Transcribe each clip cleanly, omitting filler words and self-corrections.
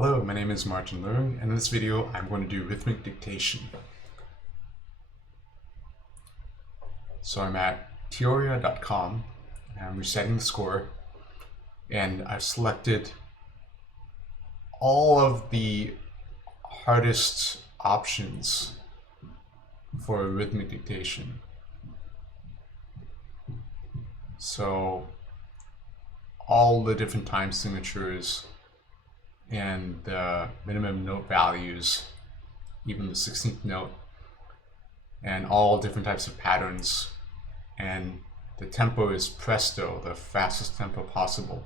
Hello, my name is Martin Leung, and in this video I'm going to do rhythmic dictation. So I'm at teoria.com, and I'm resetting the score, and I've selected all of the hardest options for rhythmic dictation. So all the different time signatures and the minimum note values, even the 16th note, and all different types of patterns. And the tempo is presto, the fastest tempo possible.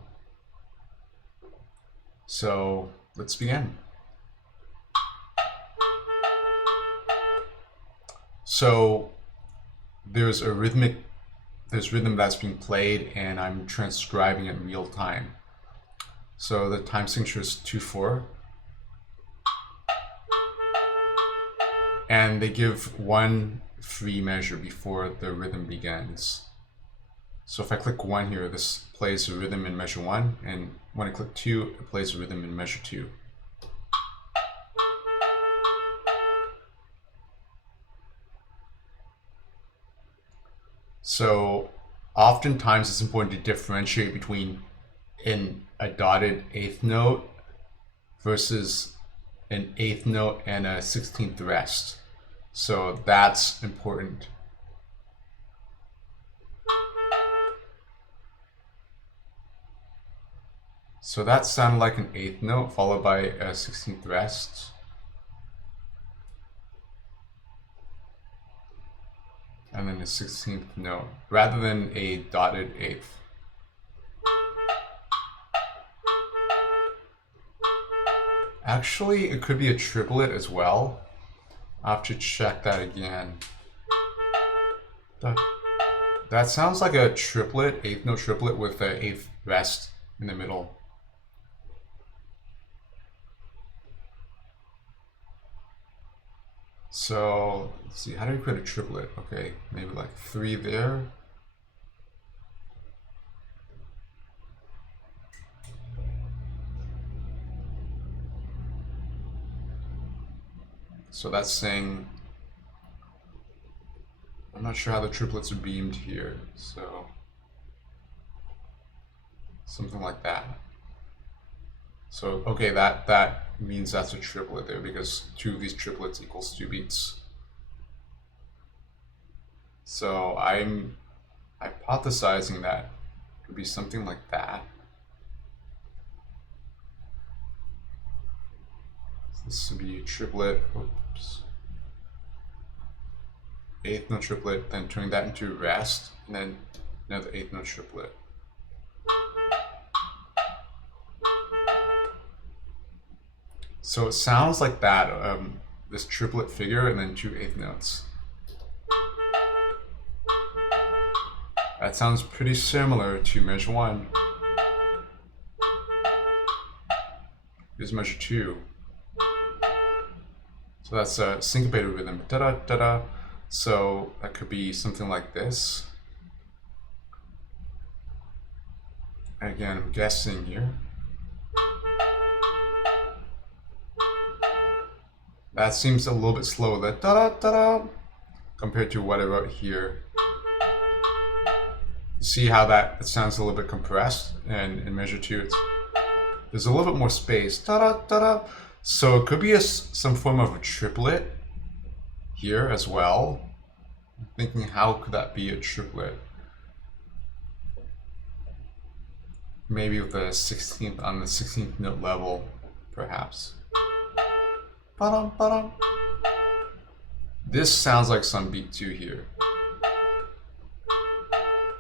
So let's begin. So there's rhythm that's being played, and I'm transcribing it in real time. So the time signature is 2/4, and they give one free measure before the rhythm begins. So if I click 1 here, this plays a rhythm in measure 1, and when I click 2, it plays a rhythm in measure 2. So oftentimes it's important to differentiate between a dotted 8th note versus an 8th note and a 16th rest. So that's important. So that sounded like an 8th note followed by a 16th rest. And then a 16th note, rather than a dotted 8th. Actually, it could be a triplet as well. I'll have to check that again. That sounds like a triplet, 8th note triplet with an 8th rest in the middle. So let's see, how do we create a triplet? Okay, maybe like 3 there. So that's saying, I'm not sure how the triplets are beamed here, so something like that. So okay, that means that's a triplet there, because 2 of these triplets equals 2 beats. So I'm hypothesizing that it could be something like that. So this would be a triplet, oops, 8th note triplet, then turning that into rest, and then another 8th note triplet. So it sounds like that, this triplet figure and then 2 8th notes. That sounds pretty similar to measure 1. Here's measure 2. So that's a syncopated rhythm, da-da, da-da. So that could be something like this. And again, I'm guessing here. That seems a little bit slower, that da-da-da-da, compared to what I wrote here. See how it sounds a little bit compressed, and in measure 2 there's a little bit more space, da-da-da-da. So it could be some form of a triplet here as well. I'm thinking, how could that be a triplet? Maybe with the 16th on the 16th note level, perhaps. Ba-dum, ba-dum. This sounds like some beat 2 here.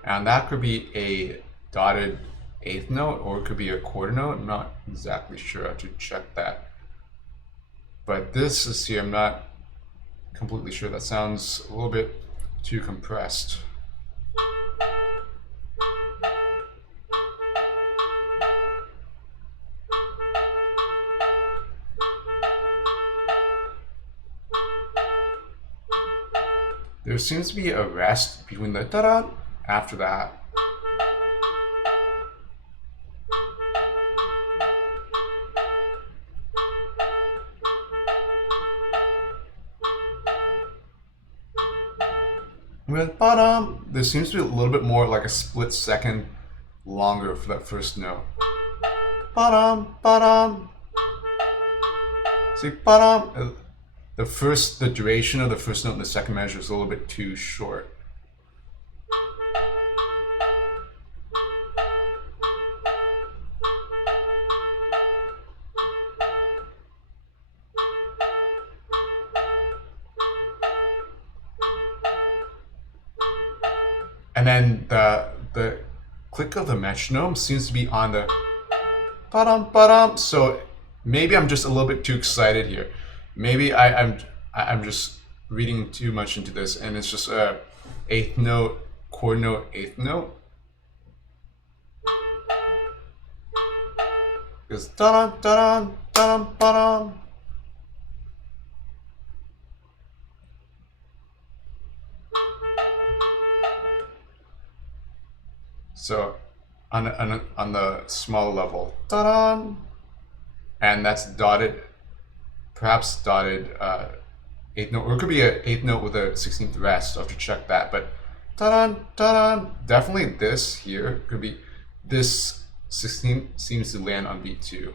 And that could be a dotted 8th note, or it could be a quarter note. I'm not exactly sure. I have to check that. But this is here, I'm not completely sure. That sounds a little bit too compressed. There seems to be a rest between the da-da after that. With ba-dum, there seems to be a little bit more like a split second longer for that first note. Ba-dum, ba-dum. See, ba-dum. The duration of the first note in the second measure is a little bit too short. And then the click of the metronome seems to be on the ba-dum, ba-dum. So maybe I'm just a little bit too excited here. Maybe I'm just reading too much into this, and it's just a eighth note, chord note, eighth note. Because da-dum, da-dum, da-dum, ba-dum. So on the smaller level, da-dum, and that's dotted, perhaps dotted eighth note, or it could be an eighth note with a 16th rest. I'll have to check that. But da-dum, da-dum, definitely this here could be, this 16th seems to land on beat 2.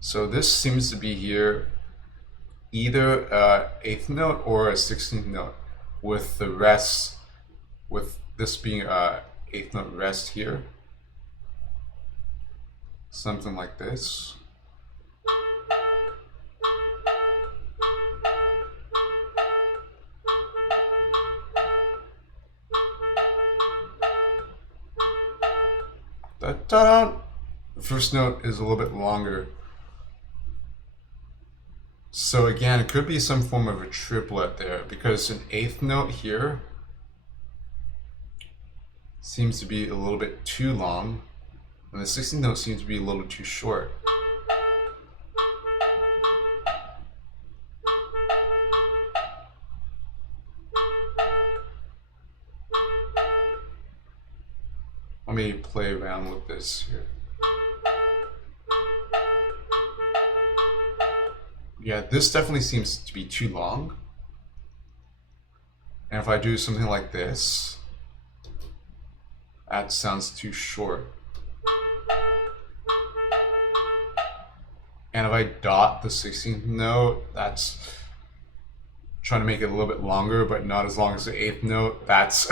So this seems to be here either a eighth note or a 16th note, with the rest, with this being a eighth note rest here. Something like this. Da-da-da. The first note is a little bit longer. So again, it could be some form of a triplet there, because an eighth note here seems to be a little bit too long, and the 16th note seems to be a little too short. Let me play around with this here. Yeah, this definitely seems to be too long. And if I do something like this, that sounds too short. And if I dot the 16th note, that's trying to make it a little bit longer, but not as long as the 8th note. That's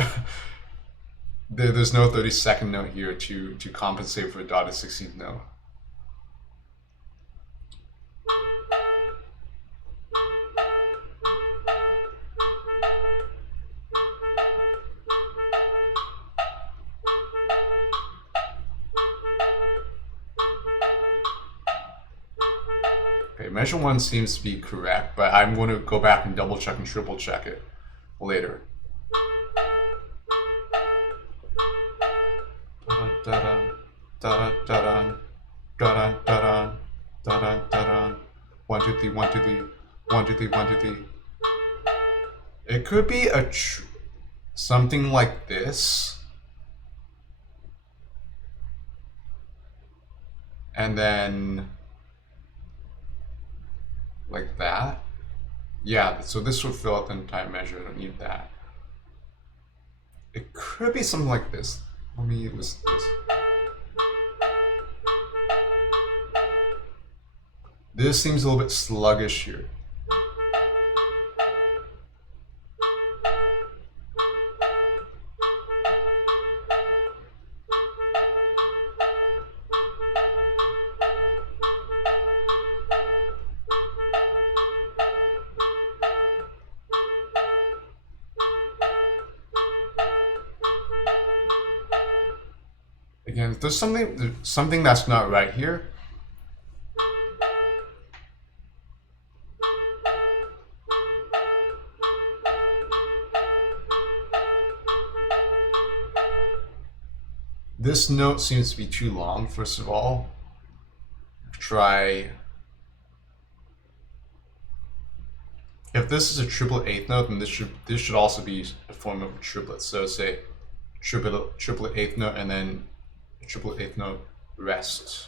there's no 32nd note here to compensate for a dotted 16th note. Okay, measure 1 seems to be correct, but I'm going to go back and double check and triple check it later. Da-da-da-da, da-da-da-da, da-da-da-da, da-da-da-da. 1, 2, 3, 1, 2, 3, 1, 2, 3, 1, 2, 3. It could be something like this. And then like that. Yeah, so this would fill out the entire measure. I don't need that. It could be something like this. Let me listen to this. This seems a little bit sluggish here. Again, there's something that's not right here. This note seems to be too long, first of all. Try. If this is a triplet 8th note, then this should also be a form of a triplet. So say triplet 8th note and then a triplet 8th note rest.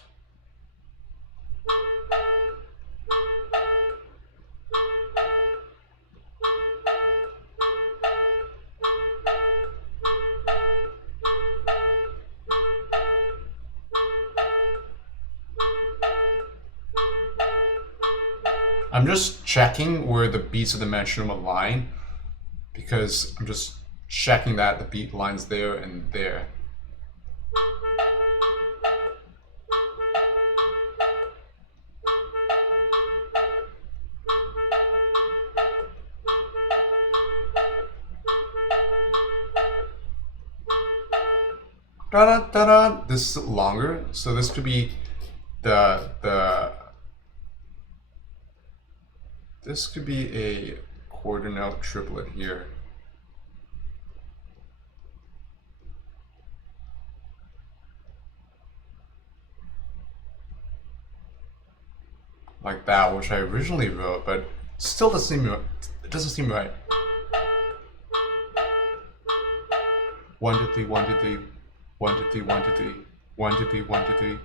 I'm just checking where the beats of the metronome align, because I'm just checking that the beat lines there and there. Da da da da. This is longer, so this could be this could be a quarter note triplet here. Like that, which I originally wrote, but still doesn't seem, it doesn't seem right. 1 2 3 1 2 3 1 2 3 1 2 3 1 2 3 1 2 3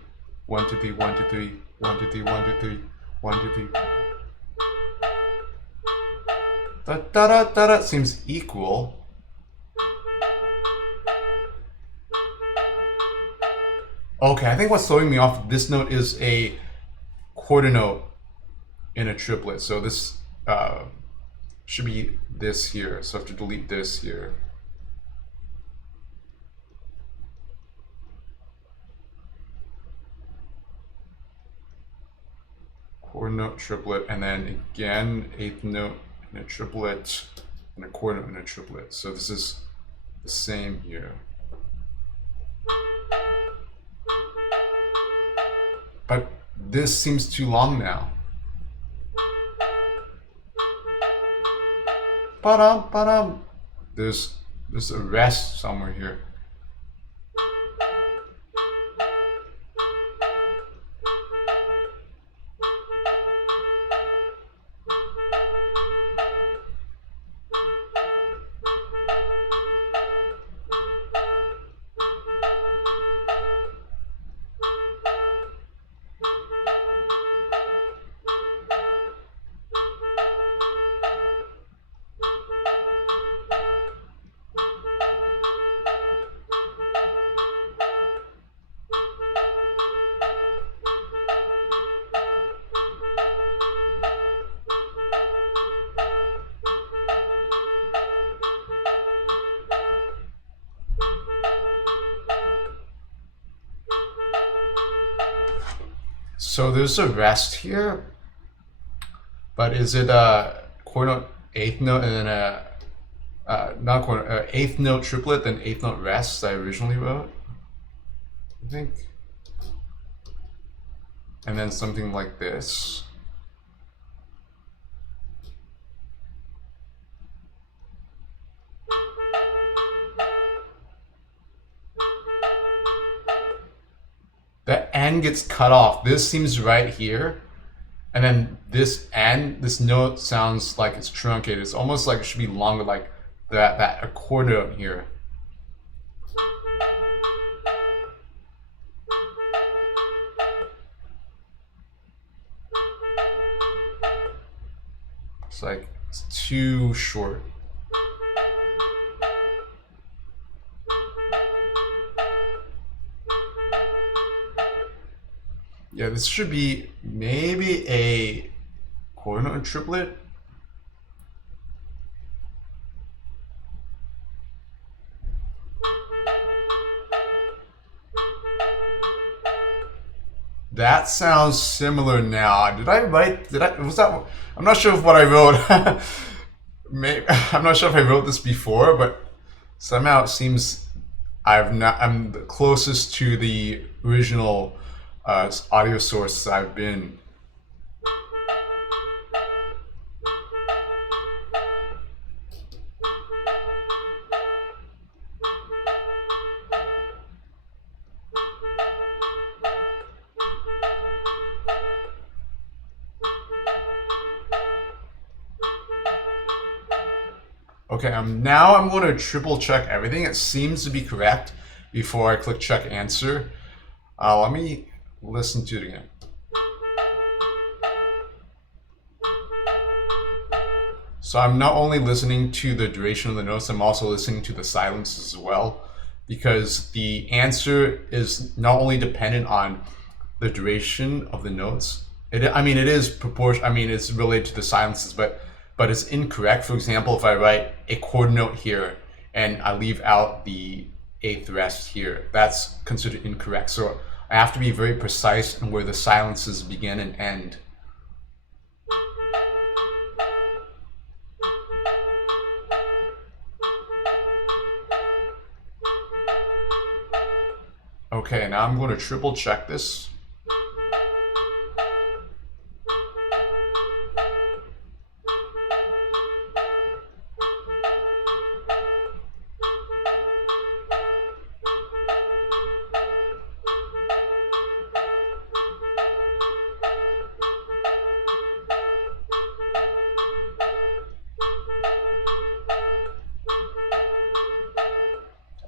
1 2 3 1 2 3 1 2 3 1 2 3 1 2 3. Da da da da da seems equal. Okay, I think what's throwing me off, this note is a quarter note in a triplet. So this should be this here. So I have to delete this here. Quarter note triplet, and then again eighth note in a triplet, and a quarter note in a triplet. So this is the same here. But this seems too long now. Ba-dum, ba-dum. There's a rest somewhere here. So there's a rest here, but is it a quarter note, eighth note, and then a not quarter, eighth note triplet, then eighth note rest I originally wrote, I think, and then something like this. The N gets cut off. This seems right here. And then this N, this note sounds like it's truncated. It's almost like it should be longer, like that a quarter note here. It's like, it's too short. Yeah, this should be maybe a quarter note triplet. That sounds similar now. Did I write, was that, I'm not sure of what I wrote. Maybe, I'm not sure if I wrote this before, but somehow it seems I'm the closest to the original audio source I've been. Okay, now I'm going to triple check everything. It seems to be correct before I click check answer. Let me listen to it again. So I'm not only listening to the duration of the notes, I'm also listening to the silences as well, because the answer is not only dependent on the duration of the notes, I mean, it is proportion. I mean, it's related to the silences, but it's incorrect. For example, if I write a chord note here and I leave out the eighth rest here, that's considered incorrect. So I have to be very precise in where the silences begin and end. Okay, now I'm going to triple check this.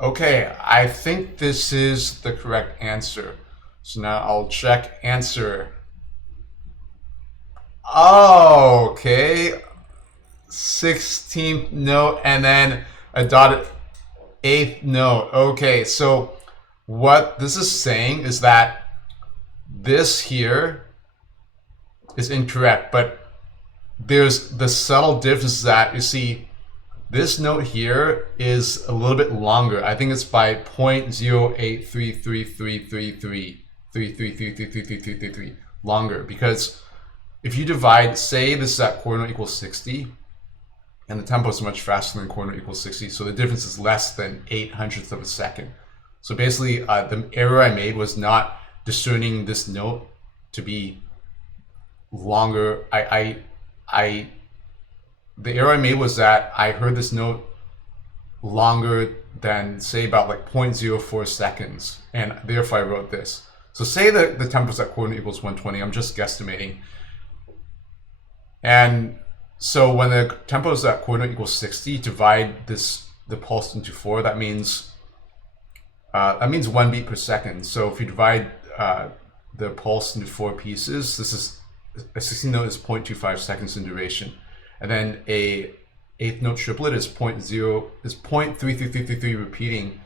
Okay, I think this is the correct answer. So now I'll check answer. Oh, okay. 16th note and then a dotted eighth note. Okay, so what this is saying is that this here is incorrect, but there's the subtle difference that you see this note here is a little bit longer. I think it's by 0.0833333333333 longer, because if you divide, say this is at chord note equals 60, and the tempo is much faster than chord note equals 60, so the difference is less than 8/100th of a second. So basically, the error I made was not discerning this note to be longer. The error I made was that I heard this note longer than, say, about like 0.04 seconds, and therefore I wrote this. So say that the tempo is at chord note equals 120, I'm just guesstimating. And so when the tempo is at chord note equals 60, divide the pulse into 4, that means 1 beat per second. So if you divide the pulse into 4 pieces, this is a 16 note is 0.25 seconds in duration. And then a eighth note triplet is 0.3333 repeating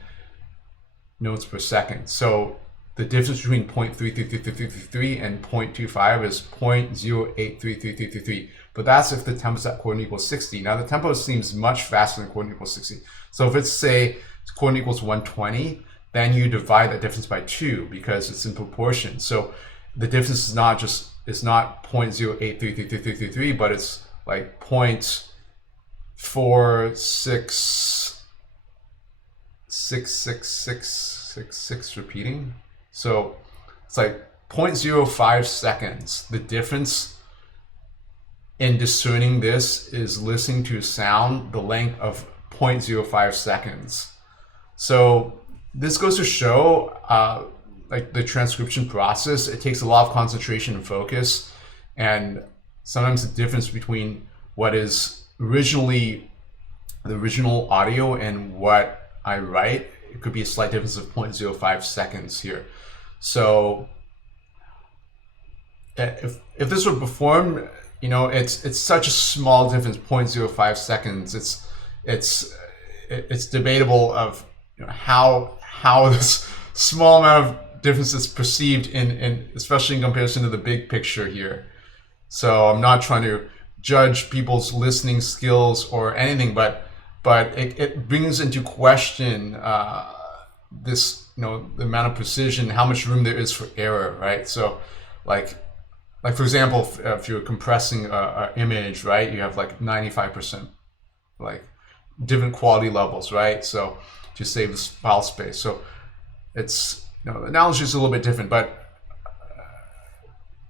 notes per second. So the difference between 0.3333 and 0.25 is 0.083333. But that's if the tempo is at chord note equals 60. Now the tempo seems much faster than chord note equals 60. So if it's, say, chord note equals 120, then you divide that difference by 2 because it's in proportion. So the difference is not 0.083333, but it's like 0.466666 repeating. So it's like 0.05 seconds. The difference in discerning this is listening to sound the length of 0.05 seconds. So this goes to show like the transcription process, it takes a lot of concentration and focus, and sometimes the difference between what is originally the original audio and what I write, it could be a slight difference of 0.05 seconds here. So if this were performed, you know, it's such a small difference, 0.05 seconds. It's debatable of, you know, how this small amount of difference is perceived in especially in comparison to the big picture here. So I'm not trying to judge people's listening skills or anything, but it brings into question this, you know, the amount of precision, how much room there is for error, right? So like for example, if you're compressing an image, right, you have like 95% like different quality levels, right? So to save this file space. So it's, you know, the analogy is a little bit different, but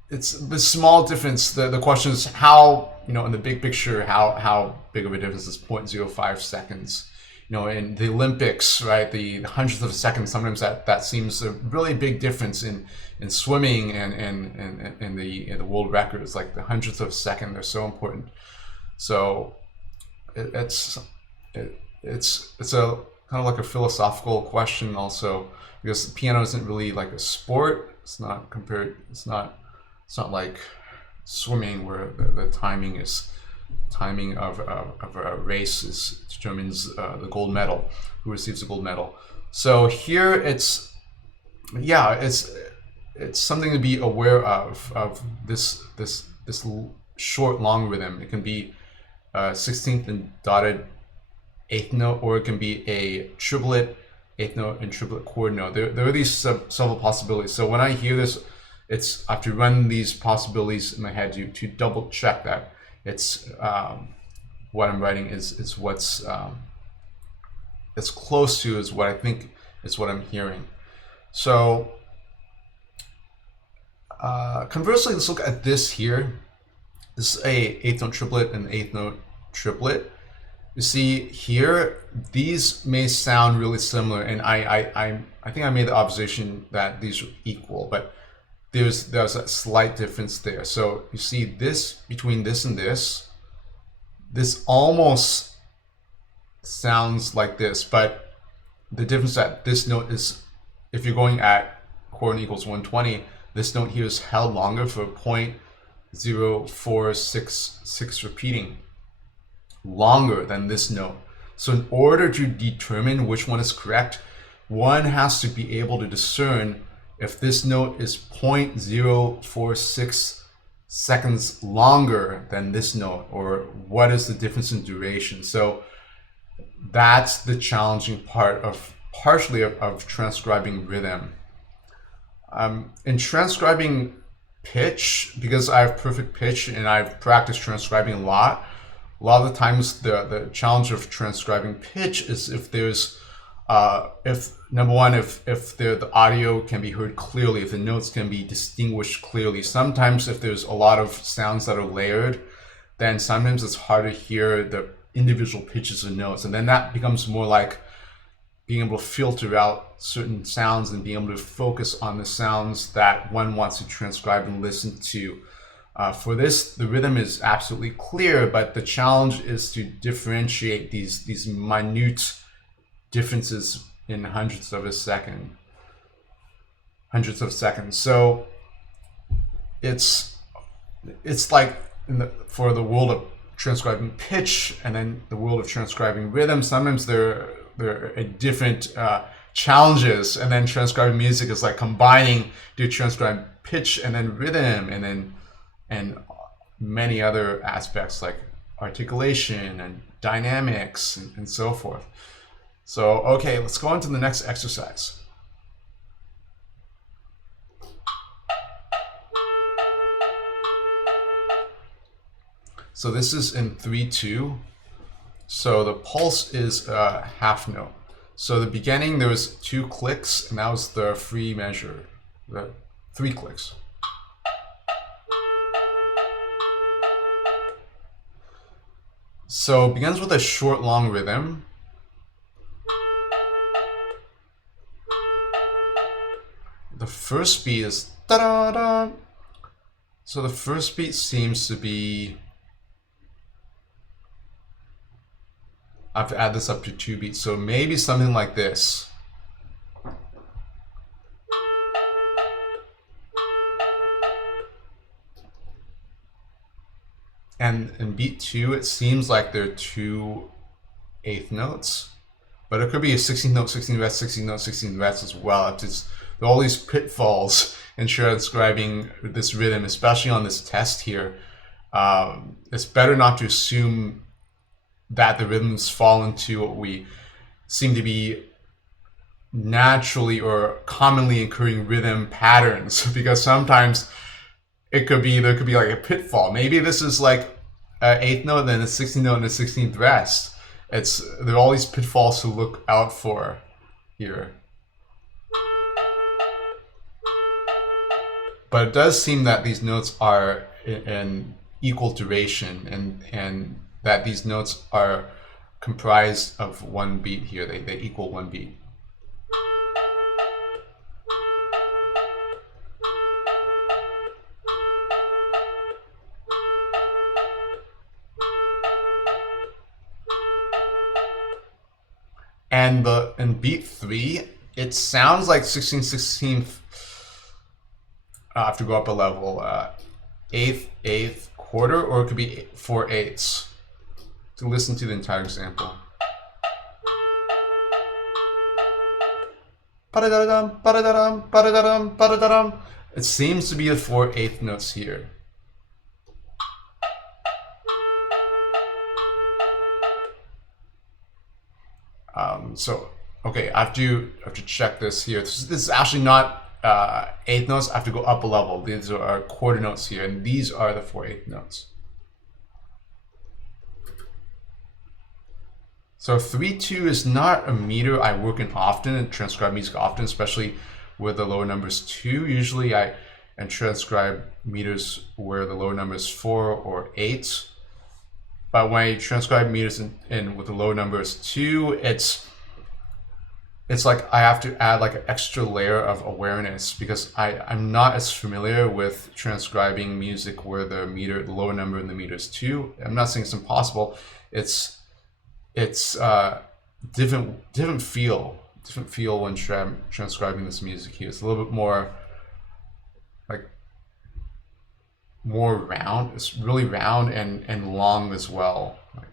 it's the small difference. The question is how, you know, in the big picture, how big of a difference is 0.05 seconds. You know, in the Olympics, right, the hundredth of a second, sometimes that seems a really big difference in swimming and in the world records. Like the hundredth of a second, they're so important. So it's a kind of like a philosophical question also, because the piano isn't really like a sport. It's not like swimming where the timing of a race determines the gold medal, who receives the gold medal. So here it's it's something to be aware of this short long rhythm. It can be 16th and dotted eighth note, or it can be a triplet eighth note and triplet chord note. There are these several possibilities. So when I hear this, I have to run these possibilities in my head to double check that it's what I'm writing is what's as close to is what I think is what I'm hearing. So conversely, let's look at this here. This is a eighth note triplet and eighth note triplet. You see here, these may sound really similar, and I think I made the observation that these are equal, but there's a slight difference there. So you see this between this and this almost sounds like this, but the difference that this note is, if you're going at chord equals 120, this note here is held longer for 0.0466 repeating, longer than this note. So in order to determine which one is correct, one has to be able to discern if this note is 0.046 seconds longer than this note, or what is the difference in duration. So that's the challenging part partially of transcribing rhythm. In transcribing pitch, because I have perfect pitch and I've practiced transcribing a lot of the times the challenge of transcribing pitch is if there's if number one, if the audio can be heard clearly, if the notes can be distinguished clearly. Sometimes if there's a lot of sounds that are layered, then sometimes it's hard to hear the individual pitches of notes, and then that becomes more like being able to filter out certain sounds and being able to focus on the sounds that one wants to transcribe and listen to. For this, the rhythm is absolutely clear, but the challenge is to differentiate these minute differences in hundredths of seconds. So it's like for the world of transcribing pitch and then the world of transcribing rhythm, sometimes there are different challenges, and then transcribing music is like combining to transcribe pitch and then rhythm and many other aspects like articulation and dynamics and so forth. So, okay, let's go on to the next exercise. So this is in 3/2. So the pulse is a half note. So the beginning, there was 2 clicks, and that was the free measure, the 3 clicks. So it begins with a short, long rhythm. The first beat is da-da-da. So the first beat seems to be, I have to add this up to 2 beats, so maybe something like this. And in beat 2, it seems like there are 2 eighth notes, but it could be a 16th note, 16th rest, 16th note, 16th rest as well. There are all these pitfalls in transcribing this rhythm, especially on this test here. It's better not to assume that the rhythms fall into what we seem to be naturally or commonly occurring rhythm patterns, because sometimes there could be like a pitfall. Maybe this is like an eighth note, then a 16th note and a 16th rest. There are all these pitfalls to look out for here. But it does seem that these notes are in equal duration, and that these notes are comprised of 1 beat here. They equal 1 beat. And in beat 3, it sounds like 16/16th. I have to go up a level. Eighth quarter, or it could be 4/8. To listen to the entire example. It seems to be the 4/8 notes here. So okay, I have to check this here. This is actually not 8th notes. I have to go up a level. These are quarter notes here, and these are the 4/8 notes. So 3/2 is not a meter I work in often and transcribe music often, especially with the lower numbers 2. Usually I transcribe meters where the lower number is 4 or 8. But when I transcribe meters in with the lower numbers 2, it's like I have to add like an extra layer of awareness because I'm not as familiar with transcribing music where the lower number in the meter is 2. I'm not saying it's impossible. It's different feel when transcribing this music here. It's a little bit more like more round. It's really round and long as well. Like,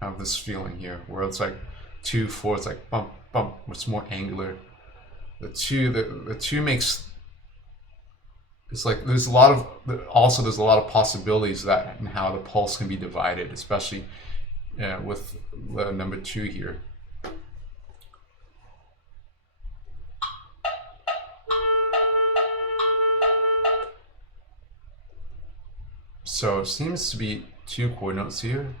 I have this feeling here where it's like 2, 4. It's like bump bump. It's more angular. The two makes. It's like there's a lot of possibilities that and how the pulse can be divided, especially with the number 2 here. So it seems to be 2 quarter notes here.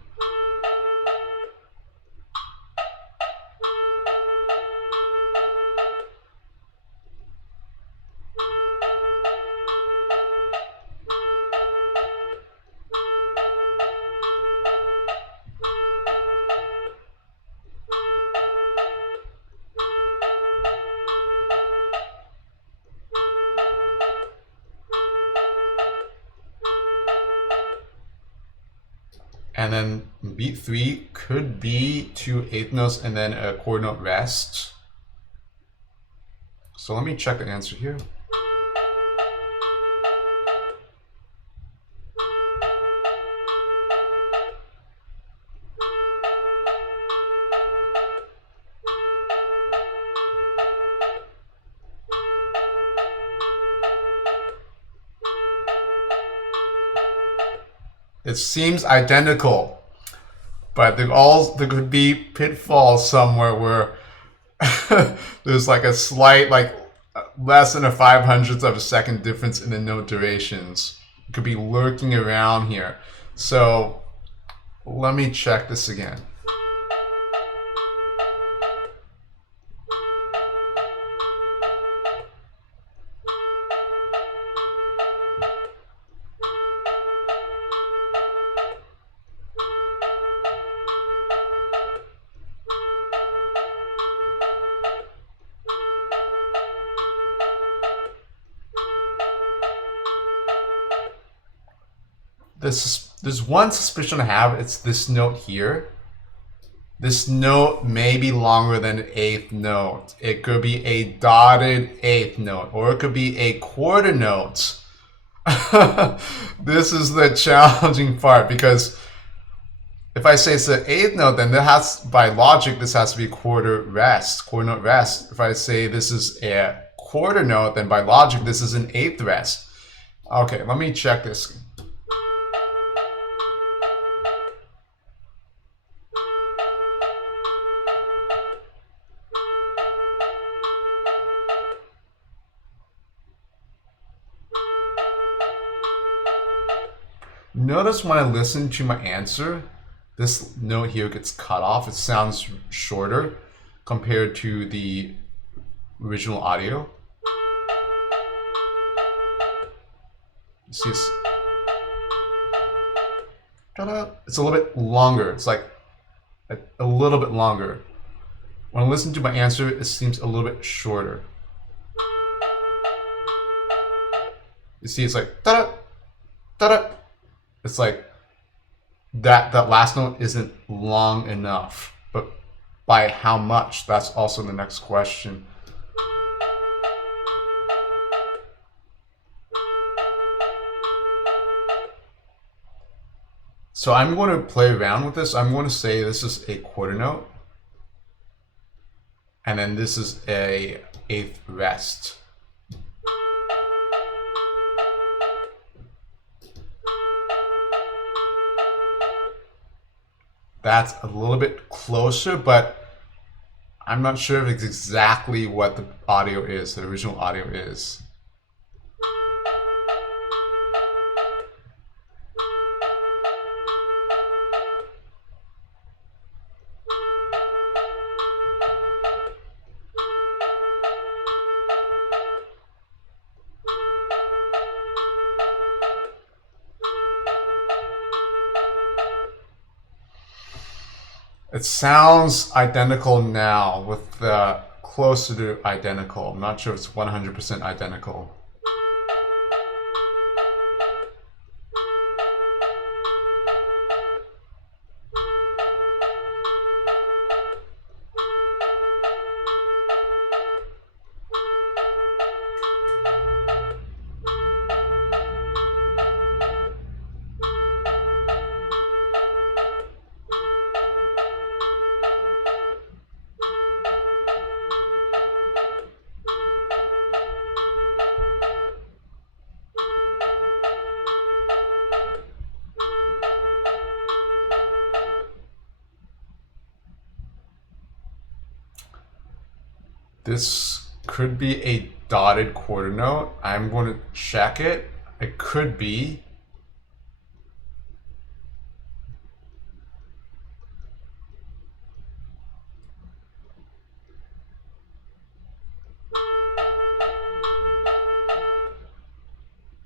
And then beat 3 could be 2 8th notes and then a quarter note rest. So let me check the answer here. It seems identical, but there could be pitfalls somewhere where there's like a slight, like less than a 5/100th of a second difference in the note durations. It could be lurking around here. So let me check this again. There's one suspicion I have. It's this note here. This note may be longer than an 8th note. It could be a dotted 8th note, or it could be a quarter note. This is the challenging part, because if I say it's an 8th note, then by logic, this has to be quarter note rest. If I say this is a quarter note, then by logic, this is an 8th rest. Okay, let me check this. Notice when I listen to my answer, this note here gets cut off. It sounds shorter compared to the original audio. You see this? It's a little bit longer. It's like a little bit longer. When I listen to my answer, it seems a little bit shorter. You see, it's like da-da, da-da. It's like that last note isn't long enough, but by how much? That's also the next question. So I'm going to play around with this. I'm going to say this is a quarter note, and then this is a 8th rest. That's a little bit closer, but I'm not sure if it's exactly what the audio is, the original audio is. It sounds identical now with the closer to identical. I'm not sure if it's 100% identical. This could be a dotted quarter note. I'm going to check it. It could be.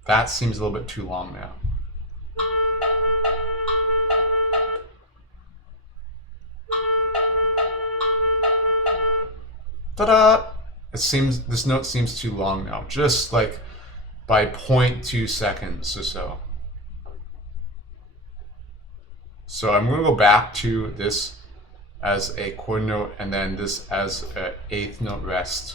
That seems a little bit too long now. Ta-da! This note seems too long now, just like by 0.2 seconds or so. So I'm going to go back to this as a quarter note and then this as an eighth note rest.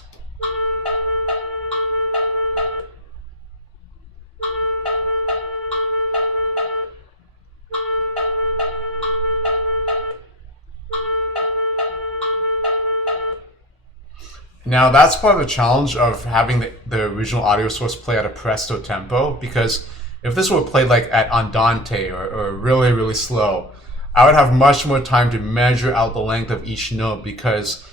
Now that's part of the challenge of having the original audio source play at a presto tempo, because if this were played like at andante or really, really slow, I would have much more time to measure out the length of each note because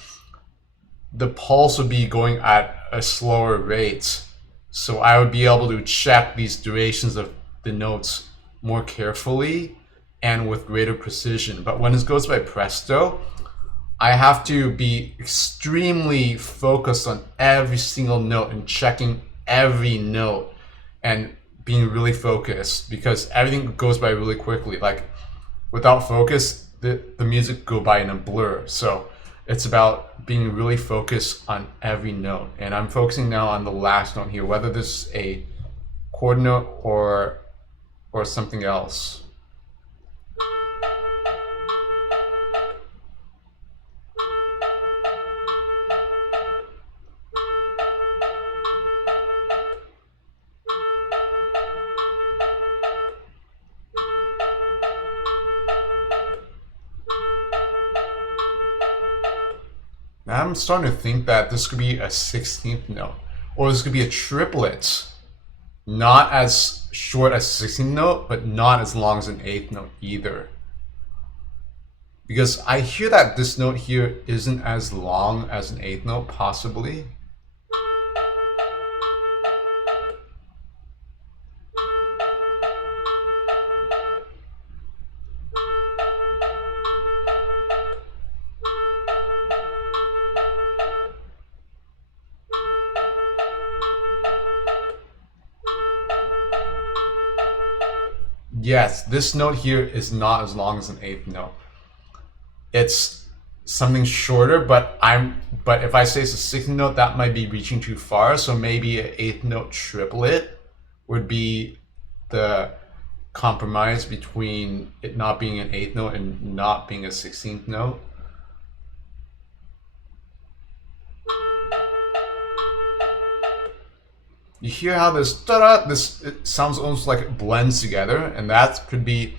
the pulse would be going at a slower rate. So I would be able to check these durations of the notes more carefully and with greater precision. But when it goes by presto, I have to be extremely focused on every single note and checking every note and being really focused because everything goes by really quickly. Like without focus, the music go by in a blur. So it's about being really focused on every note. And I'm focusing now on the last note here, whether this is a quarter note or something else. Now I'm starting to think that this could be a 16th note, or this could be a triplet, not as short as a 16th note, but not as long as an 8th note either. Because I hear that this note here isn't as long as an 8th note, possibly. Yes, this note here is not as long as an 8th note. It's something shorter, but if I say it's a 6th note, that might be reaching too far. So maybe an 8th note triplet would be the compromise between it not being an 8th note and not being a 16th note. You hear how this da-da, it sounds almost like it blends together, and that could be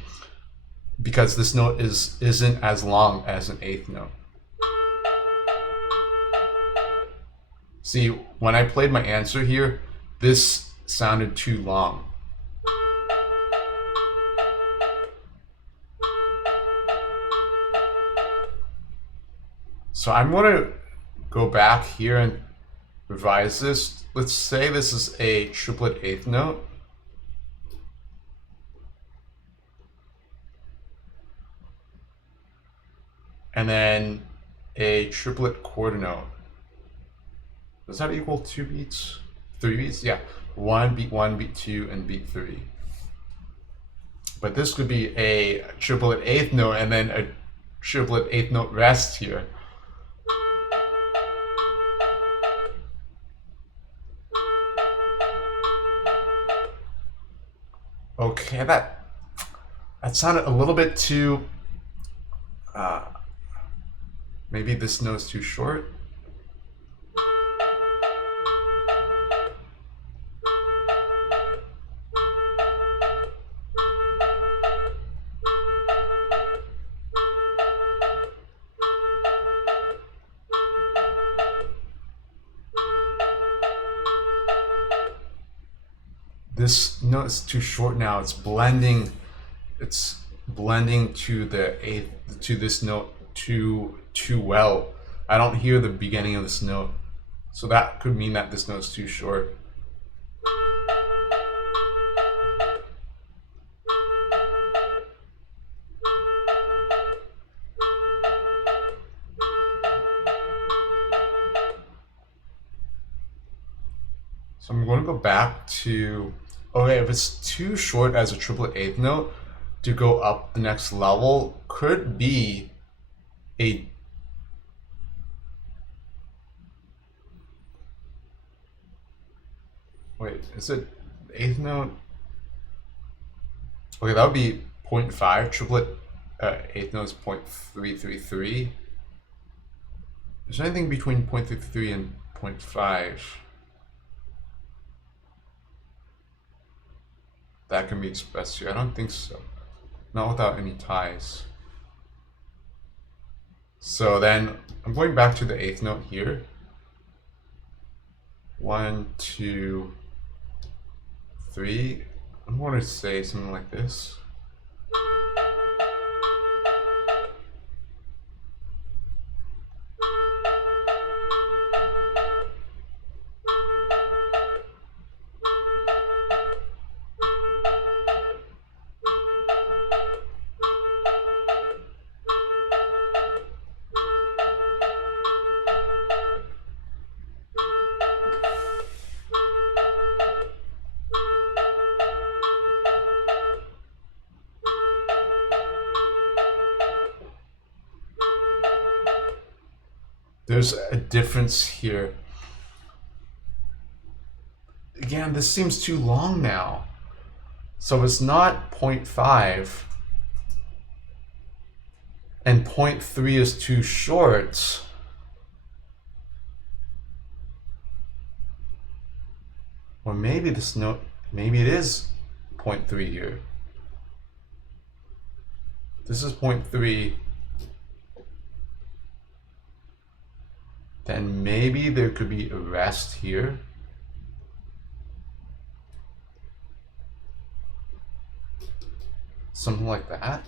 because this note isn't as long as an 8th note. See, when I played my answer here, this sounded too long. So I'm going to go back here and revise this. Let's say this is a triplet eighth note. And then a triplet quarter note. Does that equal 2 beats? 3 beats? Yeah. 1, beat 2, and beat 3. But this could be a triplet eighth note and then a triplet eighth note rest here. Okay, that sounded a little bit too, maybe this note's too short. This note is too short now. It's blending to the eighth, to this note too well. I don't hear the beginning of this note. So that could mean that this note's too short. So I'm going to go back to, okay, if it's too short as a triplet eighth note to go up the next level, could be a wait, is it eighth note? Okay, that would be 0.5, triplet eighth note is 0.333. Is there anything between 0.33 and 0.5 that can be expressed here? I don't think so. Not without any ties. So then I'm going back to the eighth note here. 1, 2, 3. I'm going to say something like this. There's a difference here. Again, this seems too long now. So it's not 0.5 and 0.3 is too short. Or maybe this note, maybe it is 0.3 here. This is 0.3. Then maybe there could be a rest here. Something like that.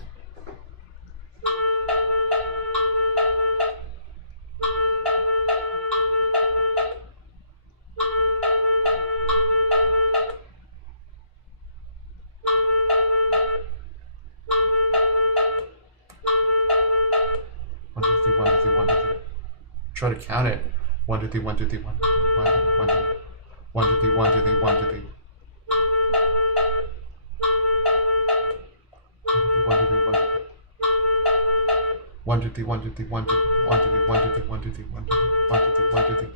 Try to count it. 1, 2, 3, 1, 2, 3, 1, 2, 3, 1, 2, 3, 1, 2, 3, 1, 2, 3, 1, 2, 3. 1, 2, 3, 1, 2, 3, 1, 2, 1, 2, 3, 1, 2, 3, 1, 2, 3, 1, 2, 3, 1, 2, 3, 1, 2, 3, 1, 2, 3, 1, 2, 3.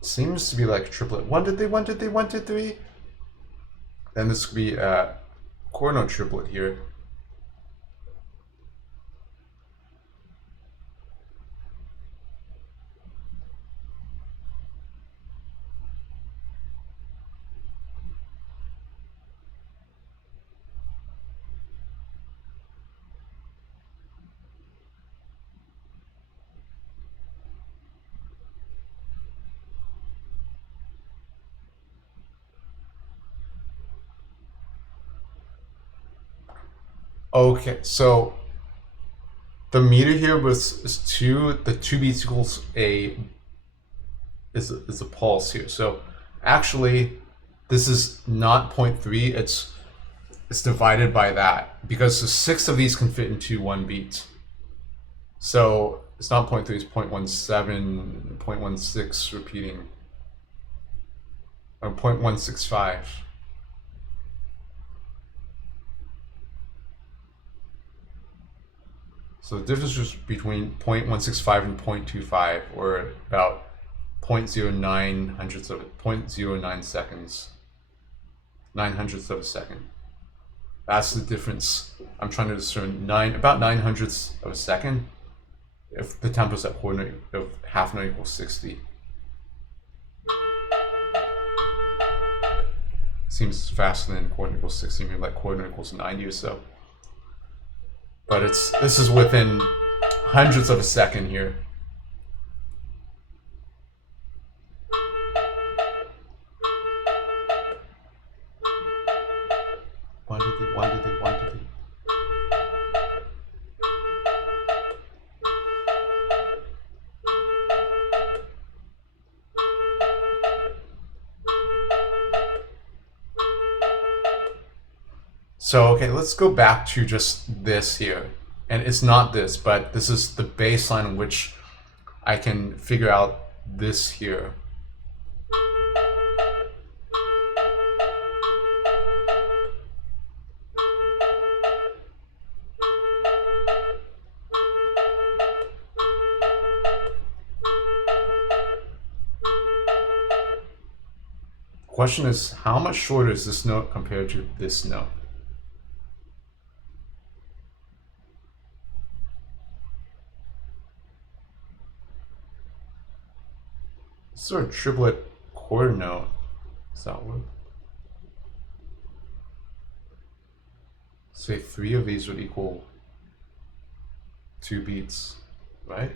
Seems to be like a triplet. 1, 2, 3, 1, 2, 3, 1, 2, 3. Then this could be a quarter note triplet here. Okay, so the meter here is 2. The 2 beats equals a pulse here. So actually, this is not 0.3. It's divided by that because the 6 of these can fit into 1 beat. So it's not 0.3. It's 0.17, 0.16 repeating, or 0.165. So the difference is between 0.165 and 0.25, or about 0.09 hundredths of it, 0.09 seconds, 9 hundredths of a second. That's the difference. I'm trying to discern about 9 hundredths of a second if the tempo's at quarter note, if half note equals 60. Seems faster than quarter note equals 60, maybe like quarter note equals 90 or so. But this is within hundredths of a second here. One, two, three, one, two, three, one, two, three. So, okay, let's go back to just this here. And it's not this, but this is the baseline in which I can figure out this here. Question is, how much shorter is this note compared to this note? This is a triplet quarter note. Does that work? Say 3 of these would equal 2 beats, right?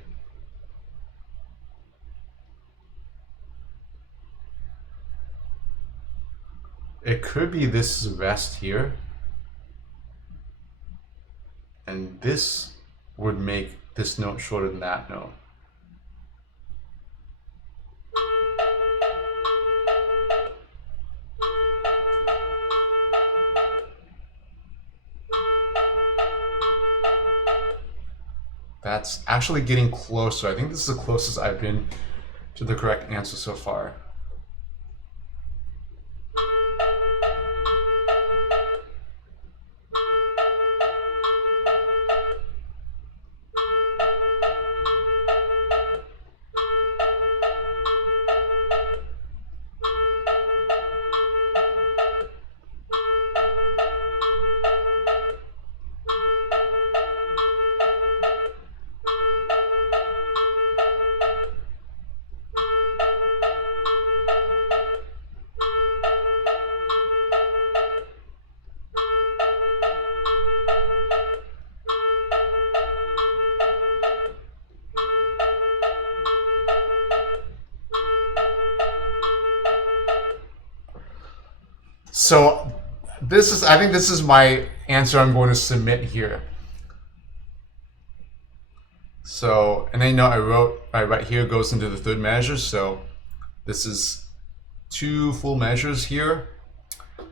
It could be this rest here, and this would make this note shorter than that note. That's actually getting closer. I think this is the closest I've been to the correct answer so far. So I think this is my answer I'm going to submit here. So, and then I write here goes into the third measure. So this is 2 full measures here.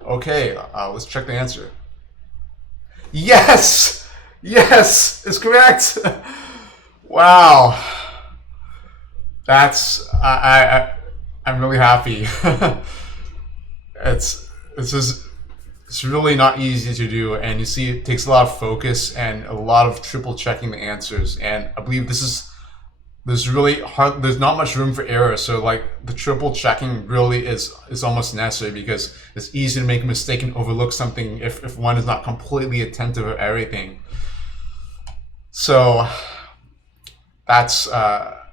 Okay, let's check the answer. Yes, yes, it's correct. Wow, that's I'm really happy. It's really not easy to do, and you see it takes a lot of focus and a lot of triple checking the answers. And I believe there's really hard. There's not much room for error, so like the triple checking really is almost necessary, because it's easy to make a mistake and overlook something if one is not completely attentive of everything. So that's the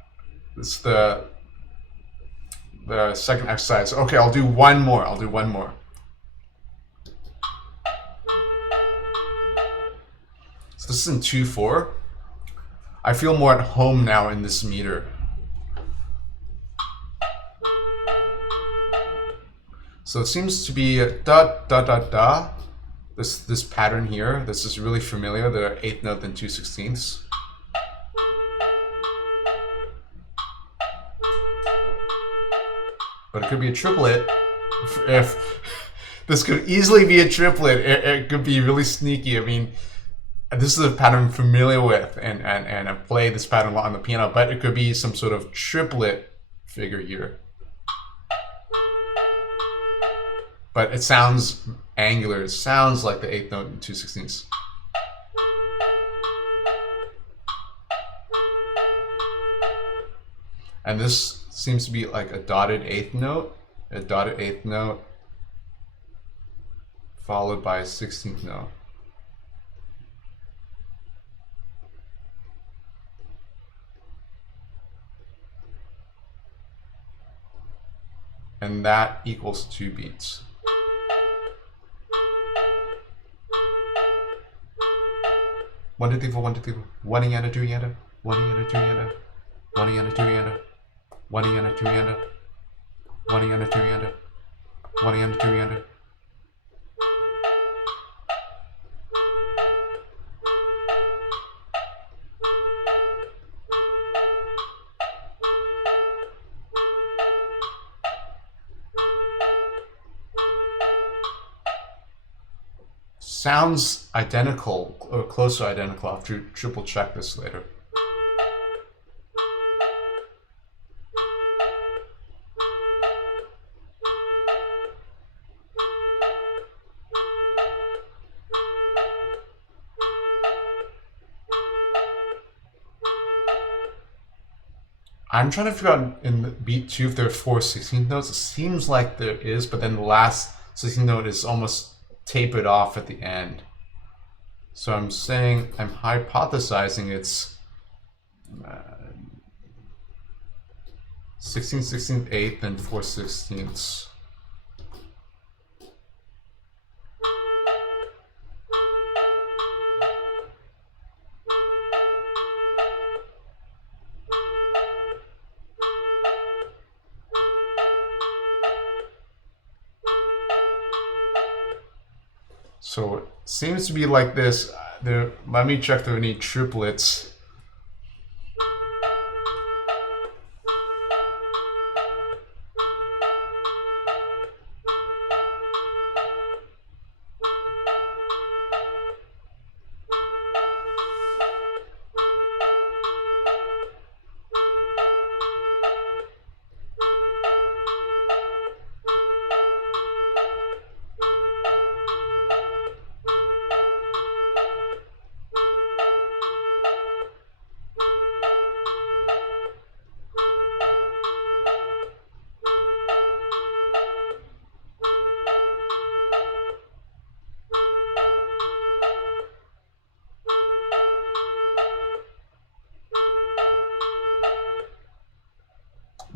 second exercise. Okay, I'll do one more. So this is in 2/4. I feel more at home now in this meter. So it seems to be da da da da, This pattern here, this is really familiar, the 8th note and 2/16. But it could be a triplet. If this could easily be a triplet, it could be really sneaky. I mean, this is a pattern I'm familiar with, and I play this pattern a lot on the piano, but it could be some sort of triplet figure here. But it sounds angular. It sounds like the 8th note and 2/16. And this seems to be like a dotted 8th note, followed by a 16th note. And that equals 2 beats. One, two, three, four, 1, 2, 3, 4. 1 yanda, 2 yanda, 1 yanda, 2 yanda, 1 yanda, 2 yanda, 1 yanda, 2 yanda, 1 yanda, 2 yanda, 1 yanda, 2 yanda. Sounds identical or close to identical. I'll have to triple check this later. I'm trying to figure out in the beat 2 if there are 4 16th notes. It seems like there is, but then the last 16th note is almost tapered off at the end. So I'm hypothesizing it's 16th, 16th, 8th, and 4 16ths. So it seems to be like this. Let me check if there are any triplets.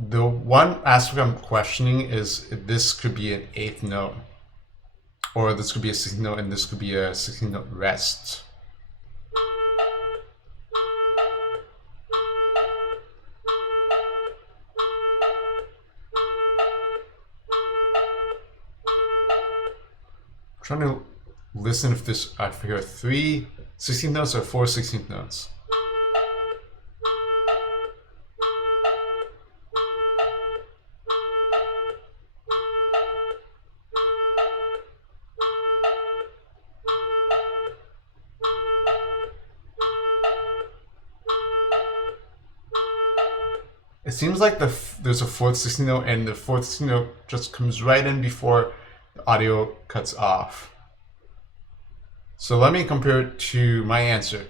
The one aspect I'm questioning is if this could be an 8th note, or this could be a 16th note, and this could be a 16th note rest. I'm trying to listen if I figure 3 16th notes or 4 16th notes. It seems like there's a 4th 16th note, and the 4th 16th note just comes right in before the audio cuts off. So let me compare it to my answer.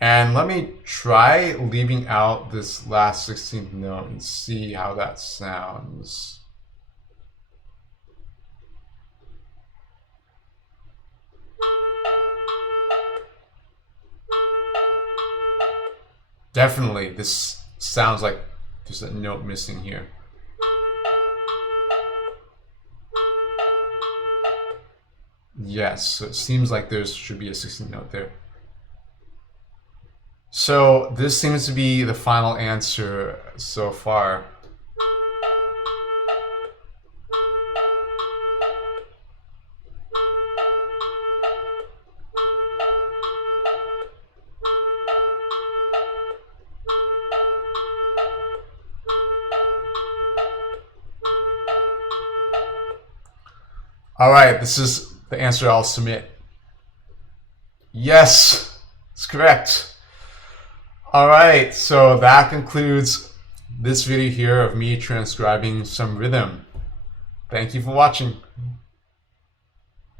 And let me try leaving out this last 16th note and see how that sounds. Definitely, this sounds like there's a note missing here. Yes, so it seems like there should be a 16th note there. So this seems to be the final answer so far. All right, this is the answer I'll submit. Yes, it's correct. All right, so that concludes this video here of me transcribing some rhythm. Thank you for watching.